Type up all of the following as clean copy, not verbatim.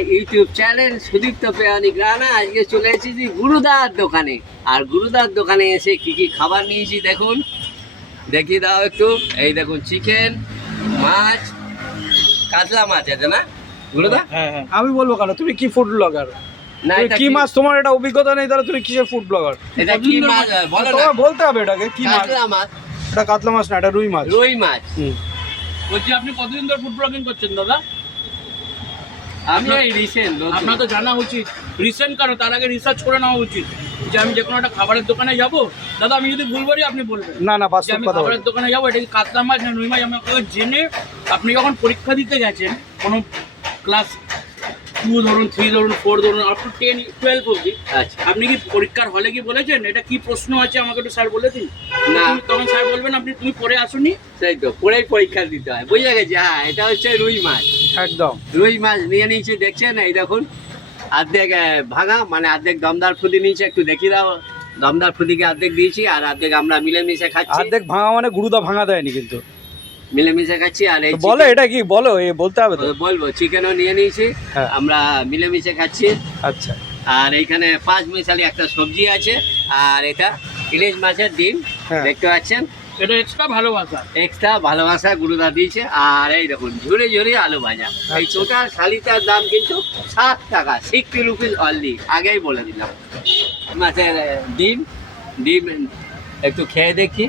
My YouTube channel Sudipta প্রামাণিক রানা। আজকে চলে এসেছি গুরুদার দোকানে। আর গুরুদার দোকানে এসে কি কি খাবার নিয়েছি দেখুন, দেখিয়ে দাও একটু। এই দেখুন চিকেন, মাছ, কাতলা মাছ আছে না গুরুদা? হ্যাঁ হ্যাঁ, আমি বলবো কেন, তুমি কি ফুড ব্লগার? না এটা কি মাছ, তোমার এটা অভিজ্ঞতা নেই, তাহলে তুমি কিসের ফুড ব্লগার? এটা কি মাছ বলো না? তোমার বলতে হবে এটাকে কি মাছ। কাতলা মাছ। এটা কাতলা মাছ না, এটা রুই মাছ। রুই মাছ। বলছি আপনি কতদিন ধরে ফুড ব্লগিং করছেন দাদা? আমি এই রিসেন্ট। আপনার তো জানা উচিত রিসেন্ট, কারণ তার আগে রিসার্চ করে নেওয়া উচিত যে আমি যে কোনো একটা খাবারের দোকানে যাব। দাদা আমি যদি ভুল বলি আপনি বলবেন। না না, যে বাস্তব আমি কথা বলো। খাবারের দোকানে যাবো, এটা কি কাতলা মাছ না রুই মাছ আমি আপনাকে জেনে, আপনি যখন পরীক্ষা দিতে গেছেন কোনো ক্লাস 2 ধরুন, 3 ধরুন, 4 ধরুন, আপ টু 10, 12 অবধি, আচ্ছা আপনি কি পরীক্ষার হলে কি বলেছেন এটা কি প্রশ্ন আছে আমাকে একটু স্যার বলে দিন? না। তখন স্যার বলবেন আপনি তুমি পড়ে আসুনি। সেই তো পরেই পরীক্ষা দিতে হয়, বুঝে গেছি। হ্যাঁ এটা হচ্ছে রুই মাছ। একদম রুই মাছ নিয়ে নিয়েছি, দেখছেন এই দেখুন। অর্ধেক ভাঙা, মানে অর্ধেক দমদার ফুদি নিয়েছি, একটু দেখিয়ে দাও। দমদার ফুদিকে অর্ধেক দিয়েছি আর অর্ধেক আমরা মিলেমিশে খাচ্ছি। অর্ধেক ভাঙা মানে গুরুদা ভাঙা দেয়নি কিন্তু। মিলেমিশে খাচ্ছি। আর এই বলো এটা কি, বলো এ বলতে হবে তো। বলবো চিকেনও নিয়ে নিয়েছি, হ্যাঁ। আমরা মিলেমিশে খাচ্ছি। আচ্ছা আর এইখানে 5 মিশালি একটা সবজি আছে। আর এটা ইলিশ মাছের ডিম, হ্যাঁ। দেখতে পাচ্ছেন। এটা এক্সট্রা ভালোবাসা। এক্সট্রা ভালোবাসা গুরুদা দিয়েছে। আর এই দেখুন ঝুড়ে ঝুড়ে আলু ভাজা। এই আচ্ছা। টোটাল থালিটার দাম কিন্তু 7 টাকা, 60 রুপিস অনলি। আগেই বলে দিলাম। মাছের ডিম ডিম একটু খেয়ে দেখি,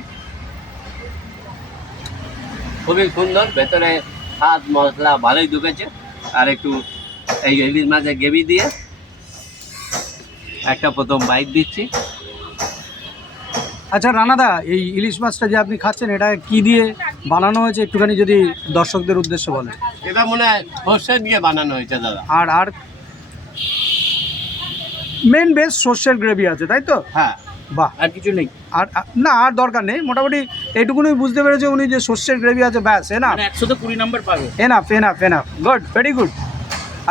খুবই সুন্দর, ভেতরে স্বাদ মশলা ভালোই ঢুকেছে। আর একটু এই ইলিশ মাছের গ্রেভি দিয়ে একটা প্রথম বাইট দিচ্ছি। আচ্ছা রানাদা, এই ইলিশ মাছটা যে আপনি খাচ্ছেন এটা কি দিয়ে বানানো হয়েছে একটুখানি যদি দর্শকদের উদ্দেশ্যে বলেন। এটা মনে হয় সর্ষে দিয়ে বানানো হয়েছে দাদা। আর আর মেন বেস সর্ষের গ্রেভি আছে, তাই তো? হ্যাঁ। বাহ। আর কিছু নেই না, আর দরকার নেই, মোটামুটি এইটুকুনি বুঝতে পেরেছে উনি যে সর্ষের গ্রেভি আছে, ব্যাস এনাফ মানে 120 নাম্বার পাবে। Enough enough enough, good, very good.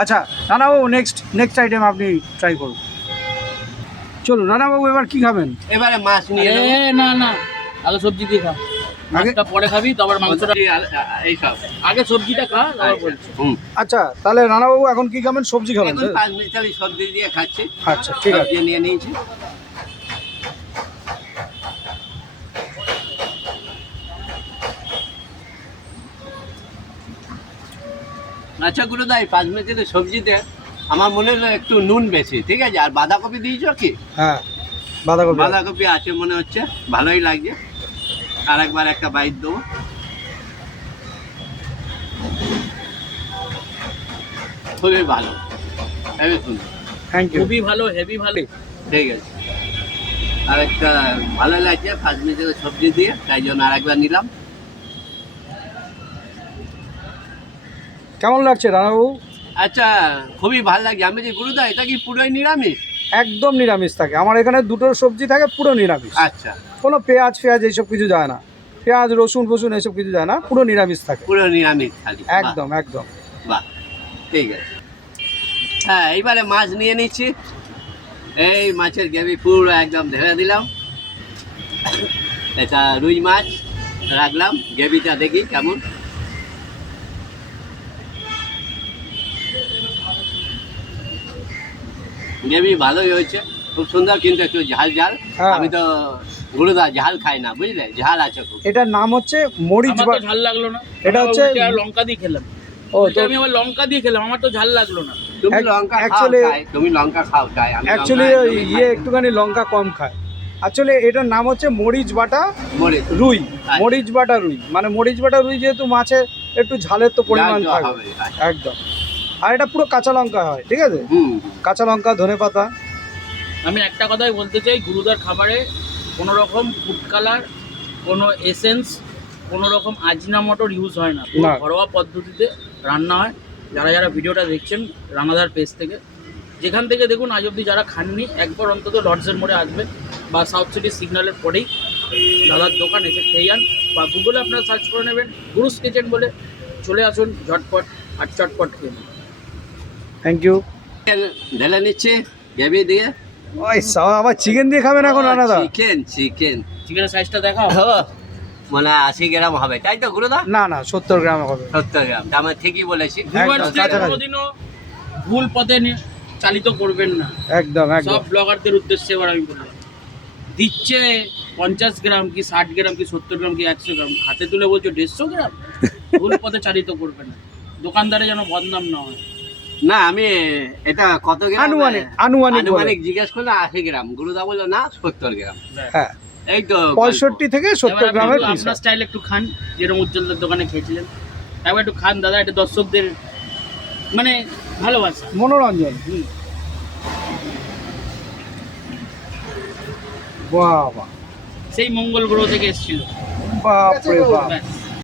আচ্ছা রানাবাবু, নেক্সট আইটেম আপনি ট্রাই করুন। চলুন রানাবাবু, এবার কি খাবেন? এবারে মাছ নিয়ে নেবো। না না, আগে সবজি দিয়ে খা। মাছটা পরে খাবি, তারপর মাংসটা। এই সব আগে সবজিটা খা, তারপর বলছি। আচ্ছা তাহলে রানাবাবু এখন কি খাবেন? সবজি খাবেন এখন তো? 5 মিশালি সবজি দিয়ে খাচ্ছি। আচ্ছা ঠিক আছে। সবজি নিয়ে নিয়েছি। আচ্ছা গুরুদা, এই 5 মিশালি সবজিতে আমার মনে হলো একটু নুন বেশি, ঠিক আছে। আর বাঁধাকপি দিয়েছো কি? হ্যাঁ, বাঁধাকপি। বাঁধাকপি আছে মনে হচ্ছে, ভালোই লাগছে। আর একবার একটা বাইট দেবো। খুবই ভালো, হেভি সুন্দর। Thank you. খুবই ভালো, হেভি ভালো। ঠিক আছে। আর একটা ভালো লাগছে 5 মিনিটের সবজি দিয়ে, তাই জন্য আর একবার নিলাম। কেমন লাগছে রানাবাবু? আচ্ছা খুবই ভালো লাগছে। আমি যে গুরুদা, এটা কি পুরোই নিরামিষ? একদম নিরামিষ থাকে আমার এখানে, দুটো সবজি থাকে পুরো নিরামিষ। আচ্ছা, কোনো পেঁয়াজ এইসব কিছু যায় না, পেঁয়াজ রসুন এসব কিছু যায় না, পুরো নিরামিষ থাকে। পুরো নিরামিষ থালি। একদম একদম। বাহ, ঠিক আছে। হ্যাঁ, এইবারে মাছ নিয়ে নিচ্ছি। এই মাছের গ্রেভি পুরো একদম ঢেলে দিলাম। এটা রুই মাছ রাখলাম, গ্রেভিটা দেখি কেমন। গ্রেভি ভালোই হয়েছে, খুব সুন্দর, কিন্তু একটু ঝাল ঝাল। হ্যাঁ। আমি তো গুরুদা ঝাল খাই না, বুঝলে, ঝাল আছে খুব। এটার নাম হচ্ছে মরিচ আমার তো ঝাল লাগলো না। এটা হচ্ছে আর লঙ্কা দিয়ে খেলাম। ও তো ওটা আমি আবার লঙ্কা দিয়ে খেলাম, আমার তো ঝাল লাগলো না। তুমি Ac- লঙ্কা খাও actually- তাই, তুমি লঙ্কা খাও তাই। আমি অ্যাকচুয়ালি লঙ্কা একদমই খাই না। একটুখানি লঙ্কা কম খায়। অ্যাকচুয়ালি এটার নাম হচ্ছে মরিচ বাটা মরিচ। রুই। আচ্ছা। মরিচ বাটা রুই মানে মরিচ বাটা রুই, যেহেতু মাছে একটু ঝালের তো পরিমাণ ঝাল তো থাকে। হবে, আচ্ছা। একদম। আর এটা পুরো কাঁচা লঙ্কা হয়, ঠিক আছে? হুম। কাঁচা লঙ্কা, ধনেপাতা। আমি একটা কথাই বলতে চাই, গুরুদার খাবারে কোনো রকম ফুড কালার, কোনো এসেন্স, কোনো রকম আজিনামোটোর ইউজ হয় না। পুরো না। ঘরোয়া পদ্ধতিতে রান্না হয়। যারা ভিডিওটা দেখছেন রানাদার পেজ থেকে, যেখান থেকে দেখুন আজ অবধি যারা খাননি, একবার অন্তত লর্ডসের মোড়ে আসবেন বা সাউথ সিটি সিগন্যালের পরেই দাদার দোকান এসে খেয়ে যান, বা গুগলে আপনারা সার্চ করে নেবেন গুরুস কিচেন বলে, চলে আসুন ঝটপট আর চটপট খেয়ে নিন। Thank you. ঢেলে নিচ্ছি গ্রেভি দিয়ে। ওই সাবা, আবার চিকেন দিয়ে খাবেন এখন রানাদা? চিকেন চিকেনের সাইজটা দেখাও। মানে 80 গ্রাম হবে, তাই তো গুরুদা? না না, 70 গ্রাম হবে। 70 গ্রাম, আমি ঠিকই বলেছি। একদম, ভিউয়ার্সদের কাছাকাছি। কোনোদিনও ভুল পথে চালিত করবেন না। একদম সব একদম। ব্লগারদের উদ্দেশ্যে এবার আমি বললাম, দিচ্ছে 50 গ্রাম কি 60 গ্রাম কি 70 গ্রাম কি 100 গ্রাম, হাতে তুলে বলছো 150 গ্রাম। ভুল পথে চালিত করবে না, দোকানদারে যেন বদনাম না হয়। না আমি এটা কত গ্রাম আনুমানিক আনুমানিক বলে। আনুমানিক জিজ্ঞেস করলে 80 গ্রাম, গুরুদা বললো না 70 গ্রাম। হ্যাঁ, এই তো 65 থেকে 70 এবার গ্রামের আপনি পিস। আপনার স্টাইল একটু খান, যেরকম উজ্জ্বলদের দোকানে খেয়েছিলেন, একবার একটু খান দাদা, এটা দর্শকদের মানে ভালোবাসা। মনোরঞ্জন। হুম। বাহ বাহ সেই মঙ্গল গ্রহ থেকে এসেছিল। বাপ রে বাপ। ব্যাস।